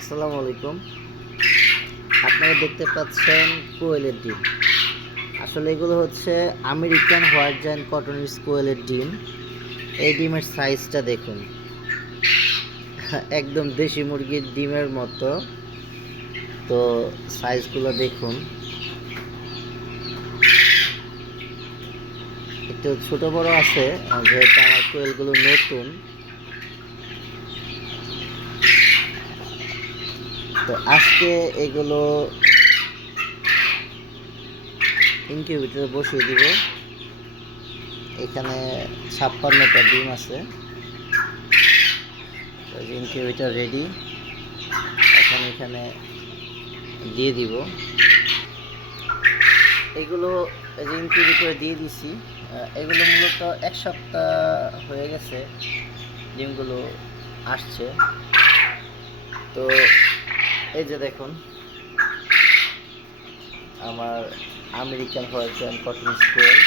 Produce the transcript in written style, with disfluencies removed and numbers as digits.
আসসালামু আলাইকুম। আপনারা দেখতে পাচ্ছেন কোয়েলের ডিম। আসলে এগুলো হচ্ছে আমেরিকান হোয়াইট জায়ান্ট কটনিস কোয়েলের ডিম। এই ডিমের সাইজটা দেখুন, একদম দেশি মুরগির ডিমের মতো। তো সাইজগুলো দেখুন, একটু ছোট বড় আছে, যেহেতু আমার কোয়েলগুলো নতুন। তো আজকে এগুলো ইনকিউবেটরে বসিয়ে দিব। এখানে 56টা ডিম আছে। ইনকিউবেটর রেডি, এখন এখানে দিয়ে দিব। এগুলো ইনকিউবেটরে দিয়ে দিছি। এগুলো মূলত 1 সপ্তাহ হয়ে গেছে ডিমগুলো আসছে। তো এই যে দেখুন, আমার আমেরিকান হোয়াইট জায়ান্ট কটনিস কোয়েল।